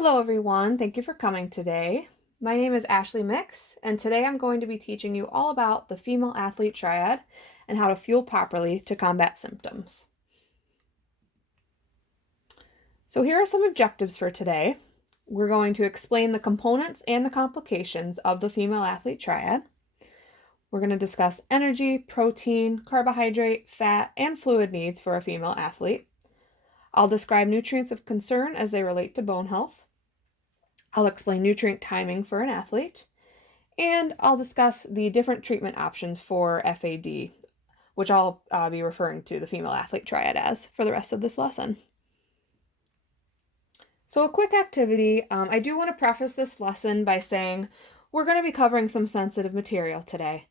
Hello everyone, thank you for coming today. My name is Ashley Mix, and today I'm going to be teaching you all about the female athlete triad and how to fuel properly to combat symptoms. So here are some objectives for today. We're going to explain the components and the complications of the female athlete triad. We're going to discuss energy, protein, carbohydrate, fat, and fluid needs for a female athlete. I'll describe nutrients of concern as they relate to bone health. I'll explain nutrient timing for an athlete, and I'll discuss the different treatment options for FAD, which I'll be referring to the female athlete triad as for the rest of this lesson. So a quick activity, I do want to preface this lesson by saying we're going to be covering some sensitive material today,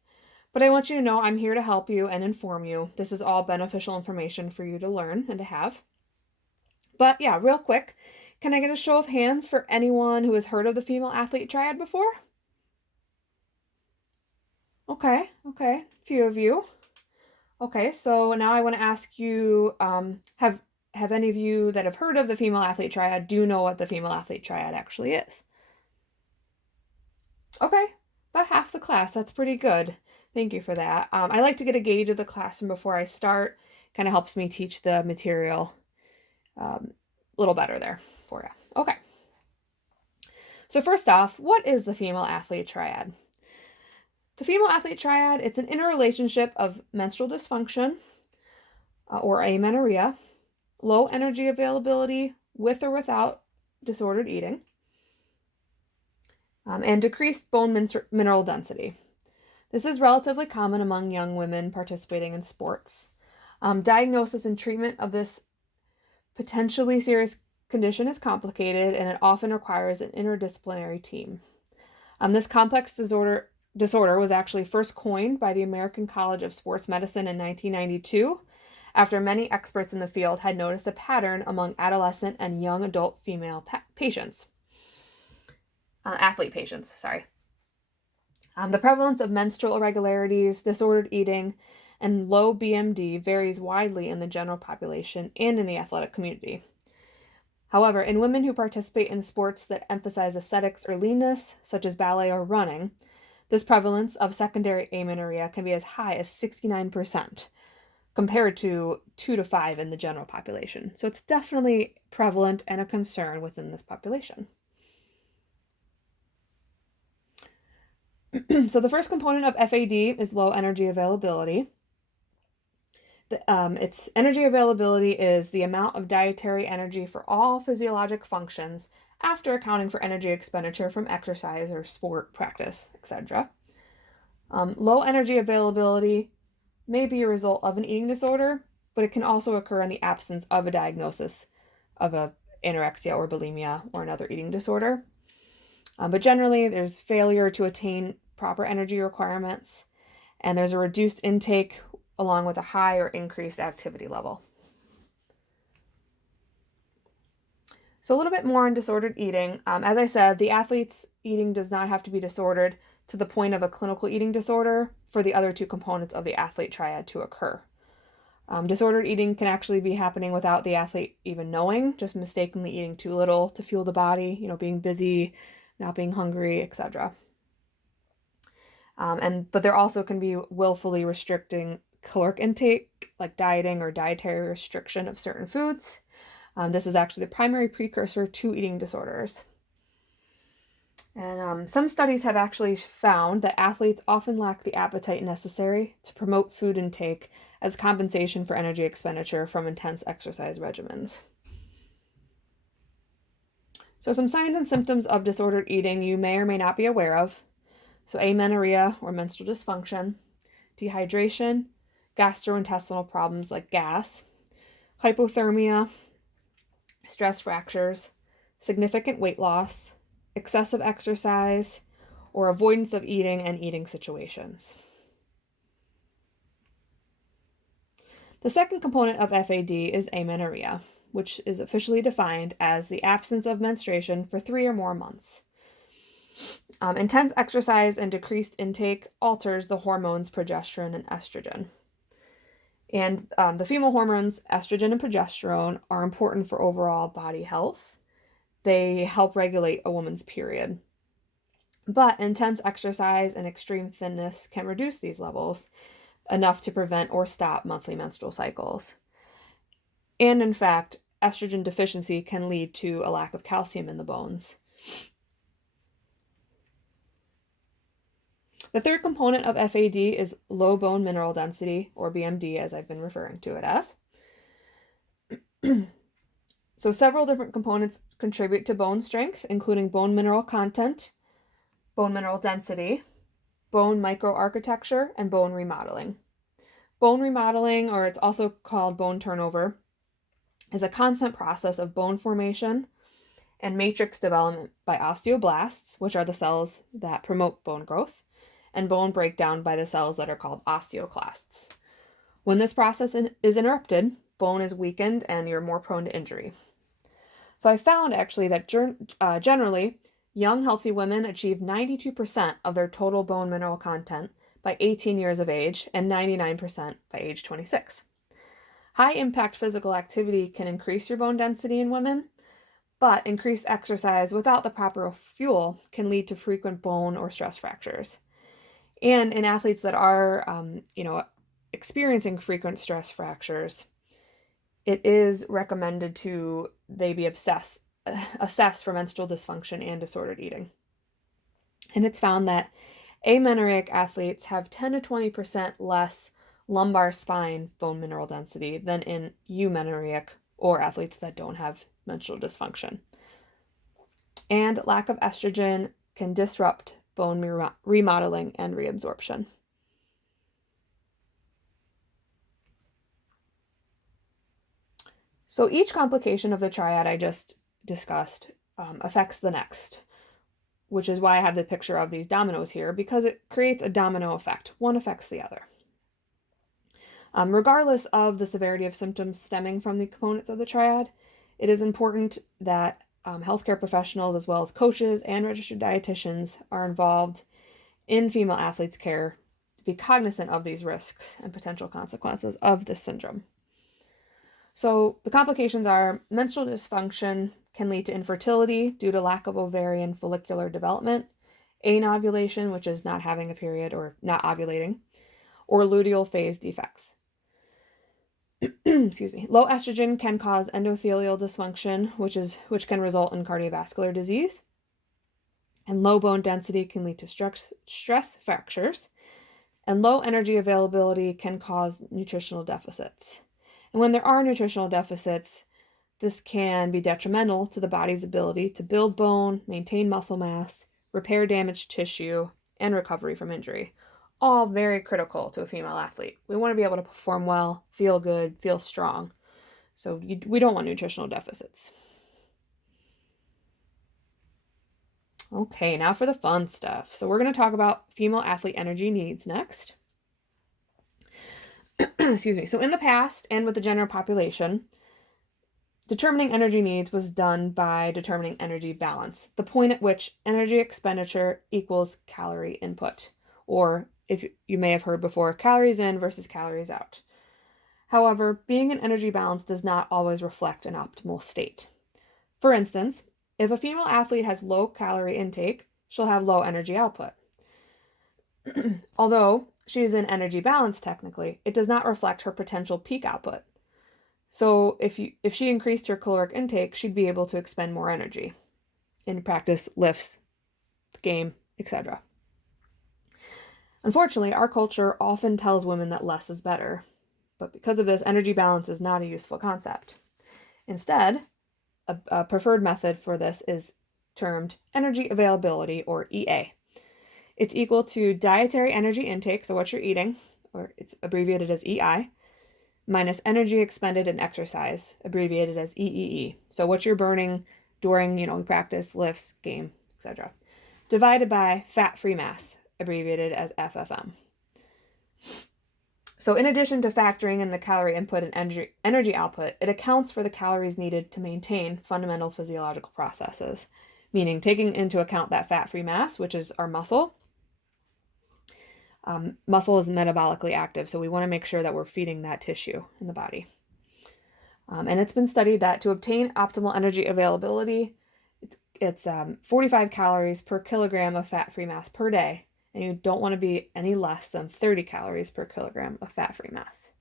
but I want you to know I'm here to help you and inform you. This is all beneficial information for you to learn and to have. But yeah, real quick, can I get a show of hands for anyone who has heard of the female athlete triad before? Okay, a few of you. Okay, so now I want to ask you, have any of you that have heard of the female athlete triad, do you know what the female athlete triad actually is? Okay, about half the class. That's pretty good. Thank you for that. I like to get a gauge of the classroom before I start. Kind of helps me teach the material a little better there for you. Okay. So first off, what is the female athlete triad? The female athlete triad, it's an interrelationship of menstrual dysfunction or amenorrhea, low energy availability with or without disordered eating, and decreased bone mineral density. This is relatively common among young women participating in sports. Diagnosis and treatment of this potentially serious condition is complicated, and it often requires an interdisciplinary team. This complex disorder was actually first coined by the American College of Sports Medicine in 1992, after many experts in the field had noticed a pattern among adolescent and young adult female athlete patients. The prevalence of menstrual irregularities, disordered eating, and low BMD varies widely in the general population and in the athletic community. However, in women who participate in sports that emphasize aesthetics or leanness, such as ballet or running, this prevalence of secondary amenorrhea can be as high as 69%, compared to 2 to 5 in the general population. So it's definitely prevalent and a concern within this population. So the first component of FAD is low energy availability. Its energy availability is the amount of dietary energy for all physiologic functions after accounting for energy expenditure from exercise or sport practice, etc. Low energy availability may be a result of an eating disorder, but it can also occur in the absence of a diagnosis of a anorexia or bulimia or another eating disorder. But generally, there's failure to attain proper energy requirements, and there's a reduced intake along with a high or increased activity level. So a little bit more on disordered eating. As I said, the athlete's eating does not have to be disordered to the point of a clinical eating disorder for the other two components of the athlete triad to occur. Disordered eating can actually be happening without the athlete even knowing, just mistakenly eating too little to fuel the body, being busy, not being hungry, etc. But there also can be willfully restricting caloric intake, like dieting or dietary restriction of certain foods. This is actually the primary precursor to eating disorders. And some studies have actually found that athletes often lack the appetite necessary to promote food intake as compensation for energy expenditure from intense exercise regimens. So some signs and symptoms of disordered eating you may or may not be aware of. So amenorrhea or menstrual dysfunction, dehydration, gastrointestinal problems like gas, hypothermia, stress fractures, significant weight loss, excessive exercise, or avoidance of eating and eating situations. The second component of FAD is amenorrhea, which is officially defined as the absence of menstruation for 3 or more months. Intense exercise and decreased intake alters the hormones progesterone and estrogen. And the female hormones, estrogen and progesterone, are important for overall body health. they help regulate a woman's period. But intense exercise and extreme thinness can reduce these levels enough to prevent or stop monthly menstrual cycles. And in fact, estrogen deficiency can lead to a lack of calcium in the bones. The third component of FAD is low bone mineral density, or BMD, as I've been referring to it as. So several different components contribute to bone strength, including bone mineral content, bone mineral density, bone microarchitecture, and bone remodeling. Bone remodeling, or it's also called bone turnover, is a constant process of bone formation and matrix development by osteoblasts, which are the cells that promote bone growth, and bone breakdown by the cells that are called osteoclasts. When this process is interrupted, bone is weakened and you're more prone to injury. So I found actually that generally, young healthy women achieve 92% of their total bone mineral content by 18 years of age and 99% by age 26. High impact physical activity can increase your bone density in women, but increased exercise without the proper fuel can lead to frequent bone or stress fractures. And in athletes that are, experiencing frequent stress fractures, it is recommended they be assessed for menstrual dysfunction and disordered eating. And it's found that amenorrheic athletes have 10 to 20% less lumbar spine bone mineral density than in eumenorrheic or athletes that don't have menstrual dysfunction. And lack of estrogen can disrupt bone remodeling and reabsorption. So each complication of the triad I just discussed affects the next, which is why I have the picture of these dominoes here, because it creates a domino effect. One affects the other. Regardless of the severity of symptoms stemming from the components of the triad, it is important that healthcare professionals, as well as coaches and registered dietitians, are involved in female athletes' care to be cognizant of these risks and potential consequences of this syndrome. So the complications are menstrual dysfunction can lead to infertility due to lack of ovarian follicular development, anovulation, which is not having a period or not ovulating, or luteal phase defects. Excuse me. Low estrogen can cause endothelial dysfunction, which can result in cardiovascular disease. And low bone density can lead to stress fractures. And low energy availability can cause nutritional deficits. And when there are nutritional deficits, this can be detrimental to the body's ability to build bone, maintain muscle mass, repair damaged tissue, and recovery from injury. All very critical to a female athlete. We want to be able to perform well, feel good, feel strong. So we don't want nutritional deficits. Okay, now for the fun stuff. So we're going to talk about female athlete energy needs next. Excuse me. So in the past and with the general population, determining energy needs was done by determining energy balance, the point at which energy expenditure equals calorie input, or if you may have heard before, calories in versus calories out. However, being in energy balance does not always reflect an optimal state. For instance, if a female athlete has low calorie intake, she'll have low energy output. Although she is in energy balance technically, it does not reflect her potential peak output. So if she increased her caloric intake, she'd be able to expend more energy in practice, lifts, game, etc. Unfortunately, our culture often tells women that less is better, but because of this, energy balance is not a useful concept. Instead, a preferred method for this is termed energy availability, or EA. It's equal to dietary energy intake, so what you're eating, or it's abbreviated as EI, minus energy expended in exercise, abbreviated as EEE. So what you're burning during, practice, lifts, game, etc., divided by fat-free mass, abbreviated as FFM. So in addition to factoring in the calorie input and energy output, it accounts for the calories needed to maintain fundamental physiological processes, meaning taking into account that fat-free mass, which is our muscle. Muscle is metabolically active, so we want to make sure that we're feeding that tissue in the body. And it's been studied that to obtain optimal energy availability, it's 45 calories per kilogram of fat-free mass per day, and you don't want to be any less than 30 calories per kilogram of fat-free mass.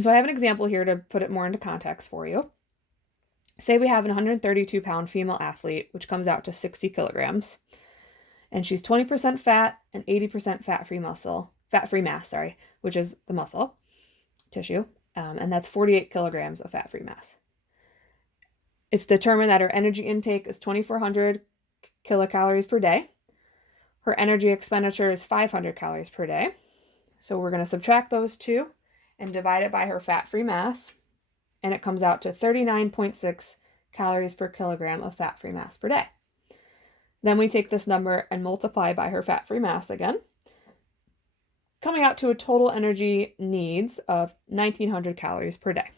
So I have an example here to put it more into context for you. Say we have an 132-pound female athlete, which comes out to 60 kilograms, and she's 20% fat and 80% fat-free mass, which is the muscle tissue, and that's 48 kilograms of fat-free mass. It's determined that her energy intake is 2,400 kilocalories per day. Her energy expenditure is 500 calories per day. So we're going to subtract those two and divide it by her fat-free mass, and it comes out to 39.6 calories per kilogram of fat-free mass per day. Then we take this number and multiply by her fat-free mass again, coming out to a total energy needs of 1,900 calories per day.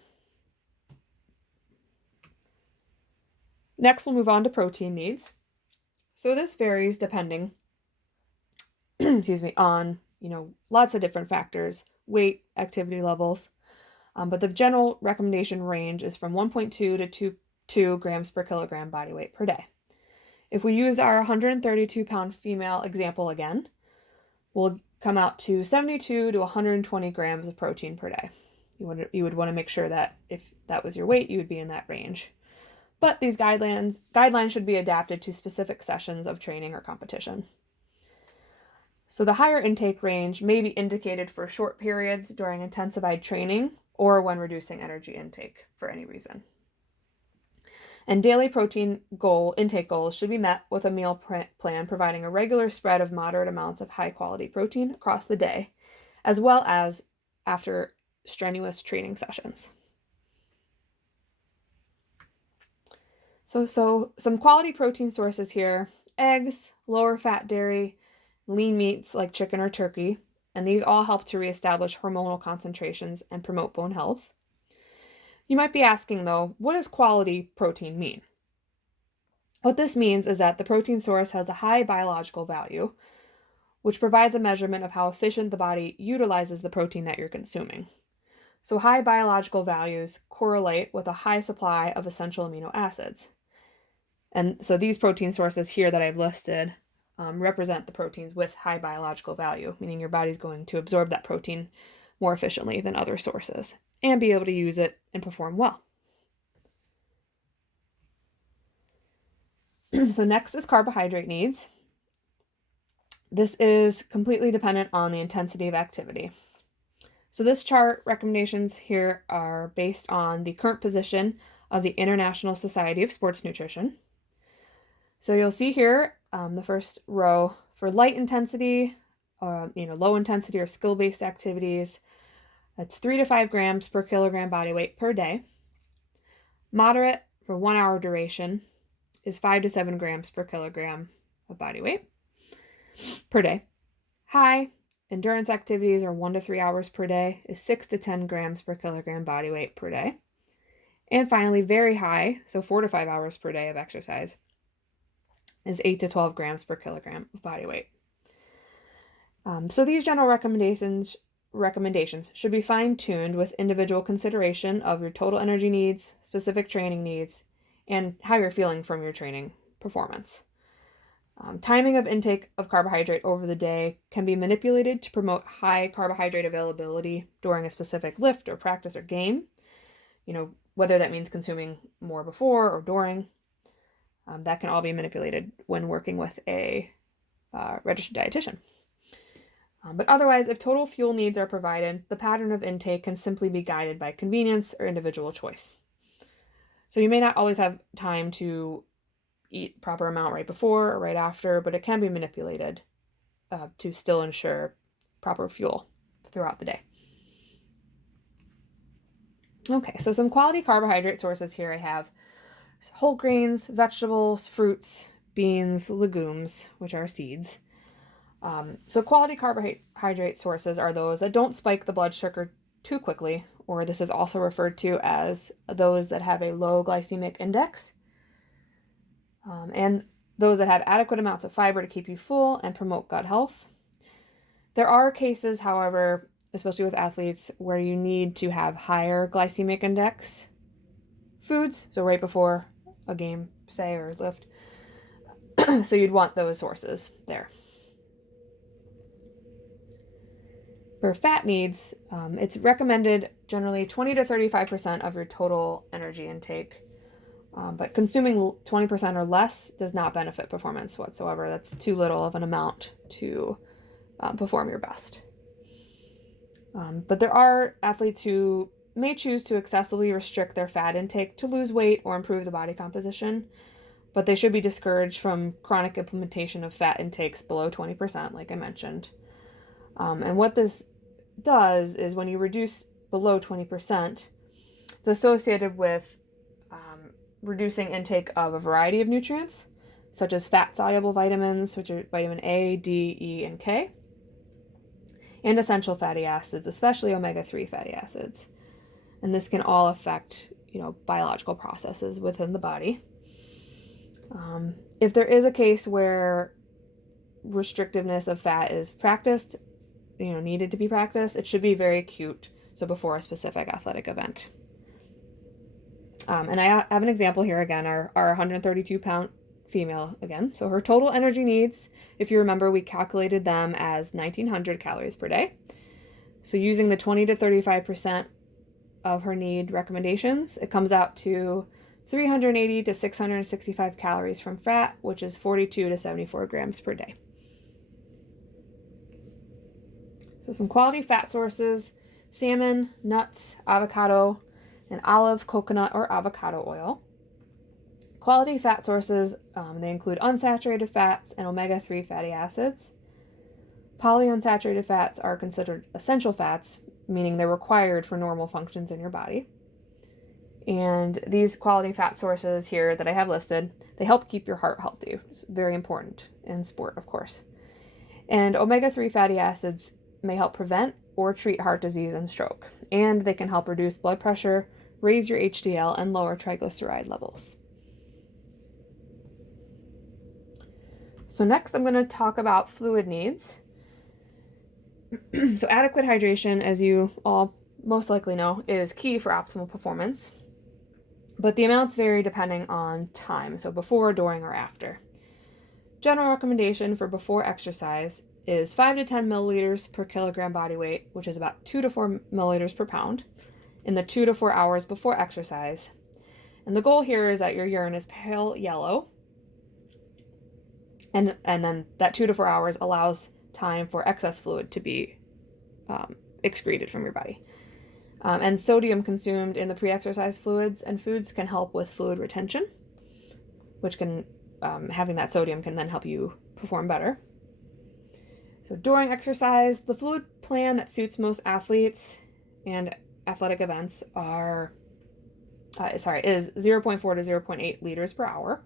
Next, we'll move on to protein needs. So this varies depending, on, lots of different factors, weight, activity levels, but the general recommendation range is from 1.2 to 2 grams per kilogram body weight per day. If we use our 132-pound female example again, we'll come out to 72 to 120 grams of protein per day. You would want to make sure that if that was your weight, you would be in that range. But these guidelines should be adapted to specific sessions of training or competition. So the higher intake range may be indicated for short periods during intensified training or when reducing energy intake for any reason. And daily protein intake goals should be met with a meal plan providing a regular spread of moderate amounts of high-quality protein across the day, as well as after strenuous training sessions. So some quality protein sources here: eggs, lower fat dairy, lean meats like chicken or turkey, and these all help to reestablish hormonal concentrations and promote bone health. You might be asking, though, what does quality protein mean? What this means is that the protein source has a high biological value, which provides a measurement of how efficient the body utilizes the protein that you're consuming. So high biological values correlate with a high supply of essential amino acids. And so these protein sources here that I've listed represent the proteins with high biological value, meaning your body's going to absorb that protein more efficiently than other sources and be able to use it and perform well. So next is carbohydrate needs. This is completely dependent on the intensity of activity. So this chart recommendations here are based on the current position of the International Society of Sports Nutrition. So you'll see here the first row for light intensity, low intensity or skill-based activities. That's 3 to 5 grams per kilogram body weight per day. Moderate for 1 hour duration is 5 to 7 grams per kilogram of body weight per day. High endurance activities are 1 to 3 hours per day is 6 to 10 grams per kilogram body weight per day. And finally, very high, so 4 to 5 hours per day of exercise, is 8 to 12 grams per kilogram of body weight. So these general recommendations should be fine-tuned with individual consideration of your total energy needs, specific training needs, and how you're feeling from your training performance. Timing of intake of carbohydrate over the day can be manipulated to promote high carbohydrate availability during a specific lift or practice or game, whether that means consuming more before or during. That can all be manipulated when working with a registered dietitian. But otherwise, if total fuel needs are provided, the pattern of intake can simply be guided by convenience or individual choice. So you may not always have time to eat proper amount right before or right after, but it can be manipulated to still ensure proper fuel throughout the day. Okay, so some quality carbohydrate sources here I have whole grains, vegetables, fruits, beans, legumes, which are seeds. So quality carbohydrate sources are those that don't spike the blood sugar too quickly, or this is also referred to as those that have a low glycemic index, and those that have adequate amounts of fiber to keep you full and promote gut health. There are cases, however, especially with athletes, where you need to have higher glycemic index foods, so right before a game, say, or lift. So you'd want those sources there. For fat needs, it's recommended generally 20 to 35% of your total energy intake, but consuming 20% or less does not benefit performance whatsoever. That's too little of an amount to perform your best. But there are athletes who may choose to excessively restrict their fat intake to lose weight or improve the body composition, but they should be discouraged from chronic implementation of fat intakes below 20%, like I mentioned. And what this does is when you reduce below 20%, it's associated with reducing intake of a variety of nutrients, such as fat-soluble vitamins, which are vitamin A, D, E, and K, and essential fatty acids, especially omega-3 fatty acids. And this can all affect, biological processes within the body. If there is a case where restrictiveness of fat is practiced, needed to be practiced, it should be very acute, so before a specific athletic event. And I have an example here again, our 132-pound female again. So her total energy needs, if you remember, we calculated them as 1,900 calories per day. So using the 20 to 35% of her need recommendations, it comes out to 380 to 665 calories from fat, which is 42 to 74 grams per day. So some quality fat sources: salmon, nuts, avocado, and olive, coconut, or avocado oil. Quality fat sources, they include unsaturated fats and omega-3 fatty acids. Polyunsaturated fats are considered essential fats, meaning they're required for normal functions in your body. And these quality fat sources here that I have listed, they help keep your heart healthy. It's very important in sport, of course. And omega-3 fatty acids may help prevent or treat heart disease and stroke. And they can help reduce blood pressure, raise your HDL, and lower triglyceride levels. So next I'm going to talk about fluid needs. So adequate hydration, as you all most likely know, is key for optimal performance. But the amounts vary depending on time, so before, during, or after. General recommendation for before exercise is 5 to 10 milliliters per kilogram body weight, which is about 2 to 4 milliliters per pound, in the 2 to 4 hours before exercise. And the goal here is that your urine is pale yellow, and then that 2 to 4 hours allows time for excess fluid to be excreted from your body. And sodium consumed in the pre-exercise fluids and foods can help with fluid retention, which can, having that sodium can then help you perform better. So during exercise, the fluid plan that suits most athletes and athletic events is 0.4 to 0.8 liters per hour.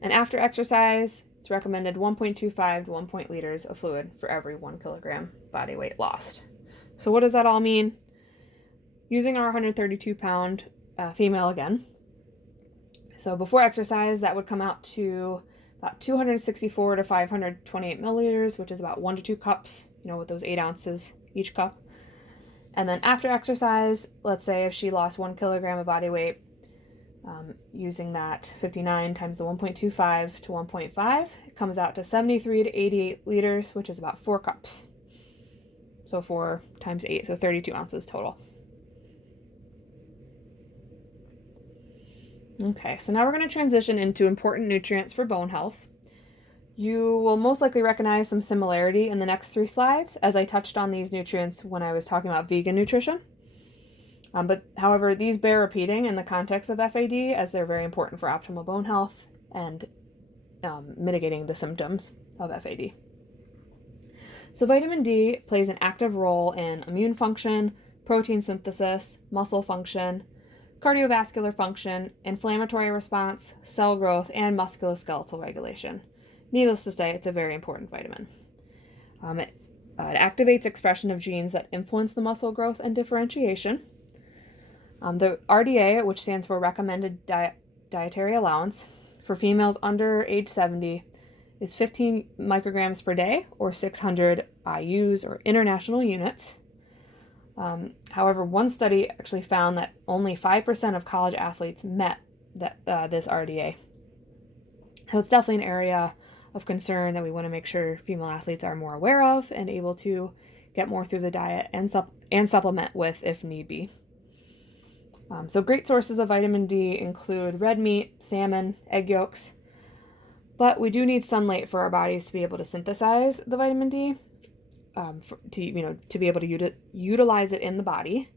And after exercise, it's recommended 1.25 to 1 liters of fluid for every 1 kilogram body weight lost. So what does that all mean? Using our 132-pound female again. So before exercise, that would come out to about 264 to 528 milliliters, which is about 1 to 2 cups, with those 8 ounces each cup. And then after exercise, let's say if she lost 1 kilogram of body weight, using that 59 times the 1.25 to 1.5, it comes out to 73 to 88 liters, which is about 4 cups. So 4 times 8, so 32 ounces total. Okay, so now we're going to transition into important nutrients for bone health. You will most likely recognize some similarity in the next 3 slides, as I touched on these nutrients when I was talking about vegan nutrition. But however, these bear repeating in the context of FAD, as they're very important for optimal bone health and mitigating the symptoms of FAD. So vitamin D plays an active role in immune function, protein synthesis, muscle function, cardiovascular function, inflammatory response, cell growth, and musculoskeletal regulation. Needless to say, it's a very important vitamin. It activates expression of genes that influence the muscle growth and differentiation. The RDA, which stands for Recommended Dietary Allowance, for females under age 70 is 15 micrograms per day, or 600 IUs, or international units. However, one study actually found that only 5% of college athletes met this RDA. So it's definitely an area of concern that we want to make sure female athletes are more aware of and able to get more through the diet and supplement with if need be. So great sources of vitamin D include red meat, salmon, egg yolks, but we do need sunlight for our bodies to be able to synthesize the vitamin D, to be able to utilize it in the body.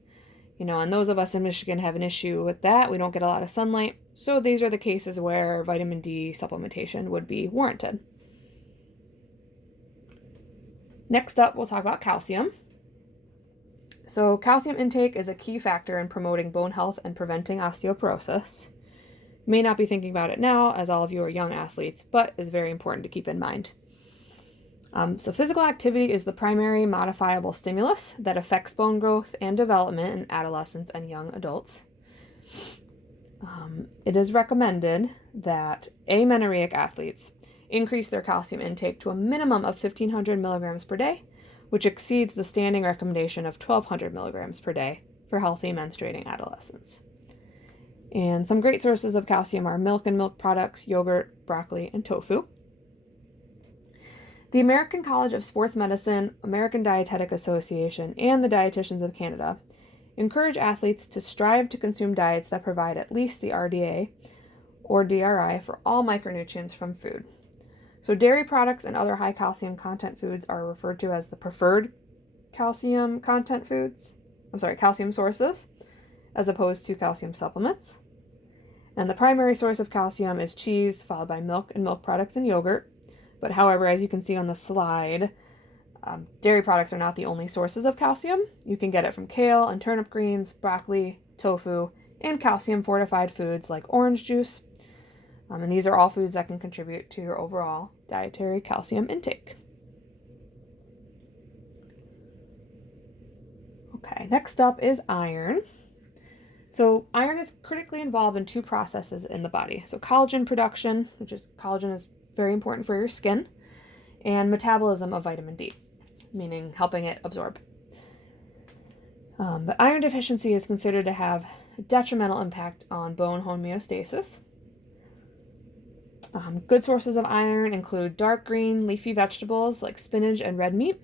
And those of us in Michigan have an issue with that. We don't get a lot of sunlight, so these are the cases where vitamin D supplementation would be warranted. Next up, we'll talk about calcium. So calcium intake is a key factor in promoting bone health and preventing osteoporosis. You may not be thinking about it now, as all of you are young athletes, but is very important to keep in mind. So physical activity is the primary modifiable stimulus that affects bone growth and development in adolescents and young adults. It is recommended that amenorrheic athletes increase their calcium intake to a minimum of 1,500 milligrams per day, which exceeds the standing recommendation of 1,200 milligrams per day for healthy menstruating adolescents. And some great sources of calcium are milk and milk products, yogurt, broccoli, and tofu. The American College of Sports Medicine, American Dietetic Association, and the Dietitians of Canada encourage athletes to strive to consume diets that provide at least the RDA or DRI for all micronutrients from food. So dairy products and other high calcium content foods are referred to as the preferred calcium content calcium sources, as opposed to calcium supplements. And the primary source of calcium is cheese, followed by milk and milk products and yogurt. But however, as you can see on the slide, dairy products are not the only sources of calcium. You can get it from kale and turnip greens, broccoli, tofu, and calcium-fortified foods like orange juice. And these are all foods that can contribute to your overall dietary calcium intake. Okay, next up is iron. So iron is critically involved in two processes in the body. So collagen production, collagen is very important for your skin, and metabolism of vitamin D, meaning helping it absorb. But iron deficiency is considered to have a detrimental impact on bone homeostasis. Good sources of iron include dark green leafy vegetables like spinach and red meat.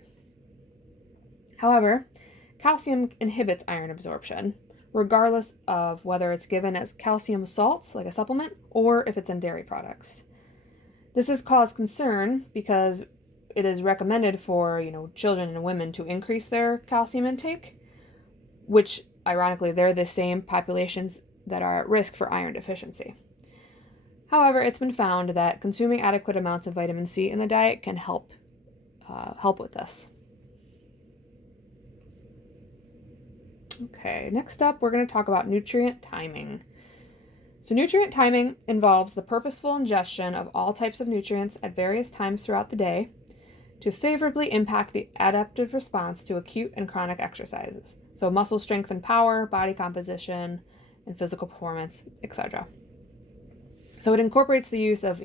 However, calcium inhibits iron absorption, regardless of whether it's given as calcium salts, like a supplement, or if it's in dairy products. This has caused concern because it is recommended for, children and women to increase their calcium intake, which, ironically, they're the same populations that are at risk for iron deficiency. However, it's been found that consuming adequate amounts of vitamin C in the diet can help with this. Okay, next up, we're going to talk about nutrient timing. So nutrient timing involves the purposeful ingestion of all types of nutrients at various times throughout the day to favorably impact the adaptive response to acute and chronic exercises. So muscle strength and power, body composition, and physical performance, etc. So it incorporates the use of,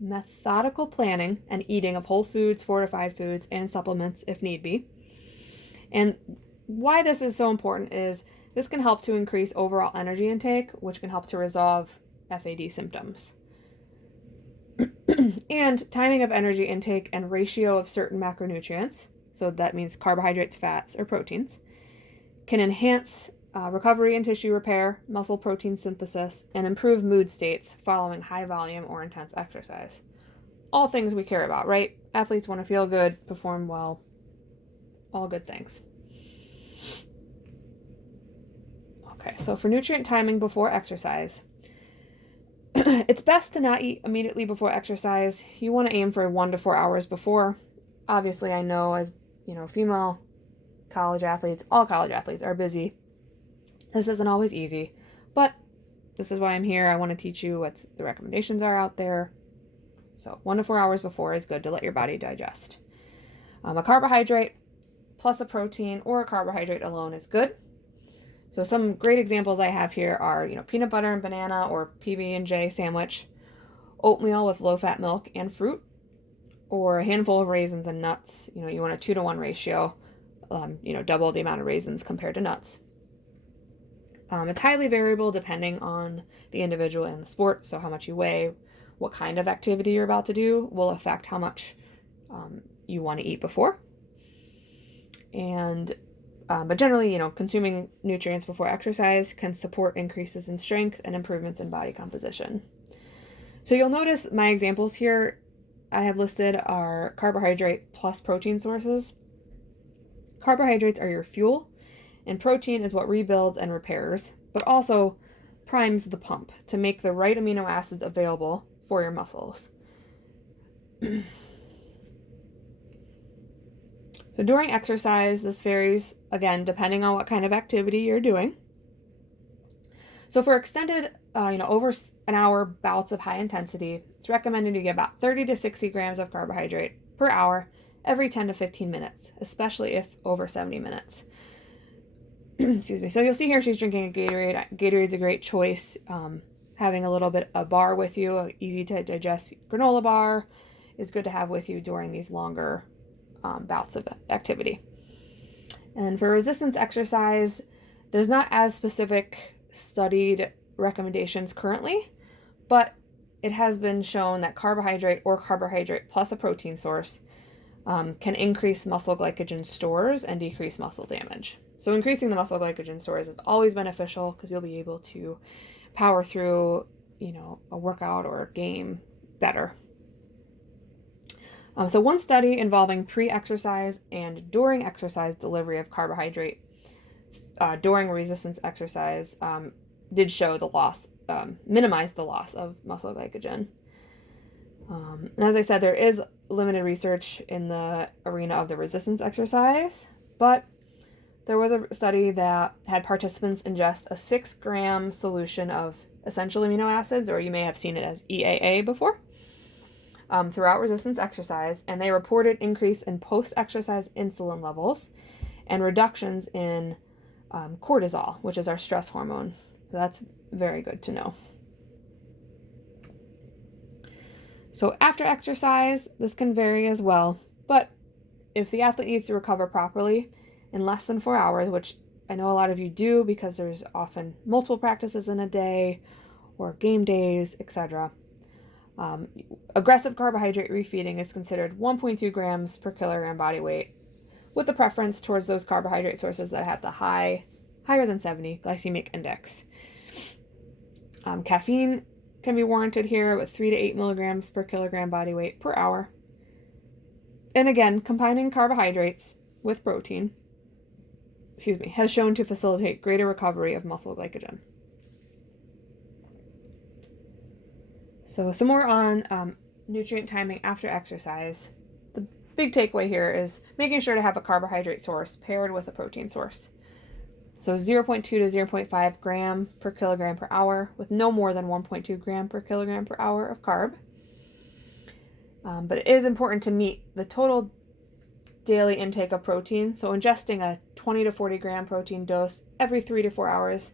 methodical planning and eating of whole foods, fortified foods, and supplements if need be. And why this is so important is this can help to increase overall energy intake, which can help to resolve FAD symptoms. And timing of energy intake and ratio of certain macronutrients, so that means carbohydrates, fats, or proteins, can enhance recovery and tissue repair, muscle protein synthesis, and improve mood states following high volume or intense exercise. All things we care about, right? Athletes want to feel good, perform well, all good things. Okay, so for nutrient timing before exercise, it's best to not eat immediately before exercise. You want to aim for 1 to 4 hours before. Obviously, I know as, female college athletes, all college athletes are busy. This isn't always easy, but this is why I'm here. I want to teach you what the recommendations are out there. So 1 to 4 hours before is good to let your body digest. A carbohydrate plus a protein or a carbohydrate alone is good. So some great examples I have here are, peanut butter and banana or PB&J sandwich, oatmeal with low-fat milk and fruit, or a handful of raisins and nuts. You want a 2-to-1 ratio, double the amount of raisins compared to nuts. It's highly variable depending on the individual and the sport. So how much you weigh, what kind of activity you're about to do will affect how much you want to eat before. And but generally, consuming nutrients before exercise can support increases in strength and improvements in body composition. So you'll notice my examples here I have listed are carbohydrate plus protein sources. Carbohydrates are your fuel, and protein is what rebuilds and repairs, but also primes the pump to make the right amino acids available for your muscles. So during exercise, this varies, again, depending on what kind of activity you're doing. So for extended, over an hour bouts of high intensity, it's recommended you get about 30 to 60 grams of carbohydrate per hour every 10 to 15 minutes, especially if over 70 minutes. Excuse me. So you'll see here she's drinking a Gatorade. Gatorade's a great choice. Having a little bit of bar with you, an easy to digest granola bar is good to have with you during these longer bouts of activity. And for resistance exercise, there's not as specific studied recommendations currently, but it has been shown that carbohydrate or carbohydrate plus a protein source can increase muscle glycogen stores and decrease muscle damage. So increasing the muscle glycogen stores is always beneficial because you'll be able to power through, a workout or a game better. So one study involving pre-exercise and during exercise delivery of carbohydrate during resistance exercise did show the loss, minimize the loss of muscle glycogen. And as I said, there is limited research in the arena of the resistance exercise, but there was a study that had participants ingest a 6-gram solution of essential amino acids, or you may have seen it as EAA before, throughout resistance exercise, and they reported increase in post-exercise insulin levels and reductions in cortisol, which is our stress hormone. So that's very good to know. So after exercise, this can vary as well, but if the athlete needs to recover properly in less than 4 hours, which I know a lot of you do because there's often multiple practices in a day or game days, etc. Aggressive carbohydrate refeeding is considered 1.2 grams per kilogram body weight, with the preference towards those carbohydrate sources that have the higher than 70 glycemic index. Caffeine can be warranted here with 3 to 8 milligrams per kilogram body weight per hour. And again, combining carbohydrates with protein, has shown to facilitate greater recovery of muscle glycogen. So some more on nutrient timing after exercise. The big takeaway here is making sure to have a carbohydrate source paired with a protein source. So 0.2 to 0.5 gram per kilogram per hour with no more than 1.2 gram per kilogram per hour of carb. But it is important to meet the total daily intake of protein. So ingesting a 20 to 40 gram protein dose every 3 to 4 hours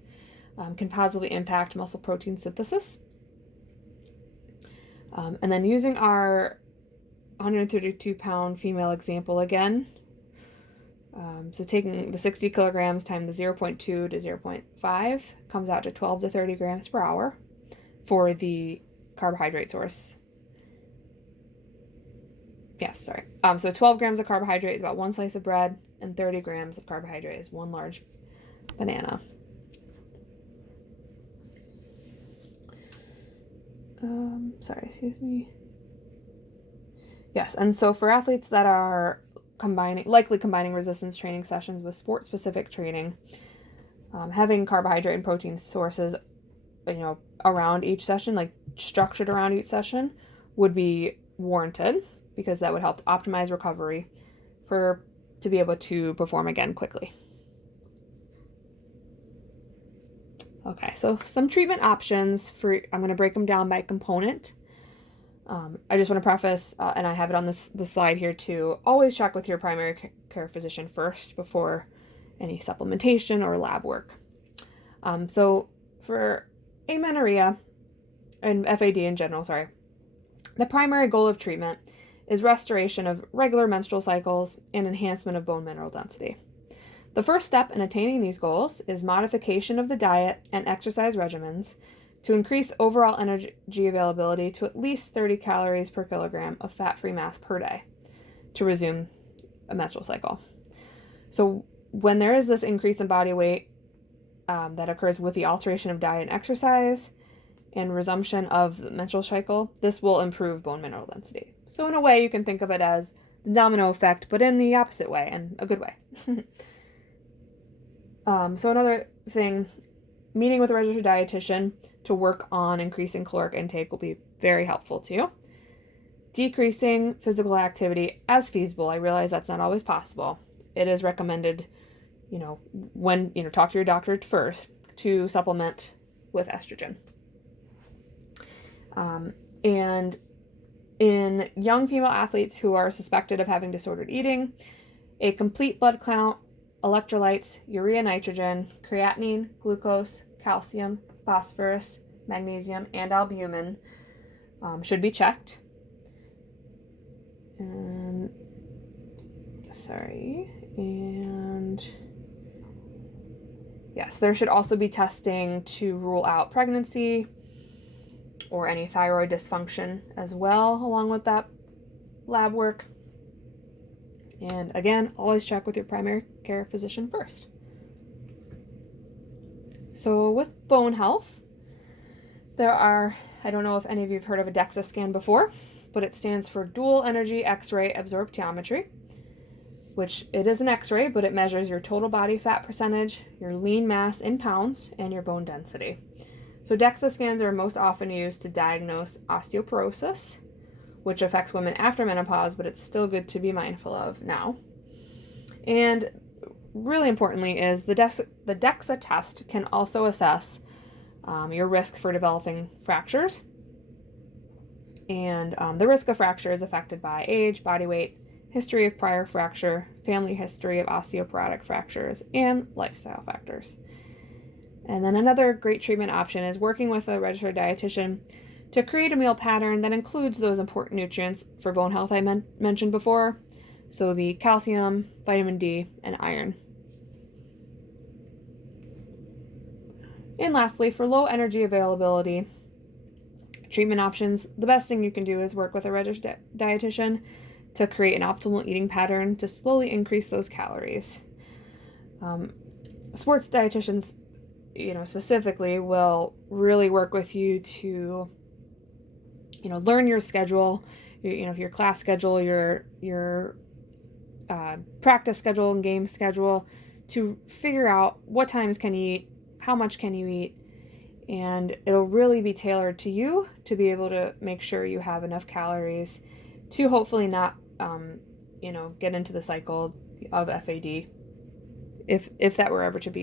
can positively impact muscle protein synthesis. And then using our 132-pound female example again, so taking the 60 kilograms times the 0.2 to 0.5 comes out to 12 to 30 grams per hour for the carbohydrate source. Yes, sorry. So 12 grams of carbohydrate is about 1 slice of bread, and 30 grams of carbohydrate is 1 large banana. Excuse me. Yes, and so for athletes that are likely combining resistance training sessions with sport-specific training, having carbohydrate and protein sources, around each session, like structured around each session, would be warranted because that would help to optimize recovery to be able to perform again quickly. Okay, so some treatment options I'm going to break them down by component. I just want to preface, and I have it on the slide here too, always check with your primary care physician first before any supplementation or lab work. So for amenorrhea and FAD in general, the primary goal of treatment is restoration of regular menstrual cycles and enhancement of bone mineral density. The first step in attaining these goals is modification of the diet and exercise regimens to increase overall energy availability to at least 30 calories per kilogram of fat-free mass per day to resume a menstrual cycle. So when there is this increase in body weight that occurs with the alteration of diet and exercise and resumption of the menstrual cycle, this will improve bone mineral density. So in a way, you can think of it as the domino effect, but in the opposite way, and a good way. So another thing, meeting with a registered dietitian to work on increasing caloric intake will be very helpful to you. Decreasing physical activity as feasible. I realize that's not always possible. It is recommended, when, talk to your doctor first to supplement with estrogen. And in young female athletes who are suspected of having disordered eating, a complete blood count, electrolytes, urea, nitrogen, creatinine, glucose, calcium, phosphorus, magnesium, and albumin should be checked. And yes, there should also be testing to rule out pregnancy or any thyroid dysfunction as well, along with that lab work. And again, always check with your primary care physician first. So with bone health, there are, I don't know if any of you have heard of a DEXA scan before, but it stands for dual energy X-ray absorptiometry, which it is an X-ray, but it measures your total body fat percentage, your lean mass in pounds, and your bone density. So DEXA scans are most often used to diagnose osteoporosis, which affects women after menopause, but it's still good to be mindful of now. And really importantly is the DEXA test can also assess your risk for developing fractures. And the risk of fracture is affected by age, body weight, history of prior fracture, family history of osteoporotic fractures, and lifestyle factors. And then another great treatment option is working with a registered dietitian to create a meal pattern that includes those important nutrients for bone health I mentioned before, so the calcium, vitamin D, and iron. And lastly, for low energy availability treatment options, the best thing you can do is work with a registered dietitian to create an optimal eating pattern to slowly increase those calories. Sports dietitians, specifically will really work with you to, learn your schedule, your class schedule, your practice schedule and game schedule, to figure out what times can you eat, how much can you eat, and it'll really be tailored to you to be able to make sure you have enough calories to hopefully not, get into the cycle of FAD, if that were ever to be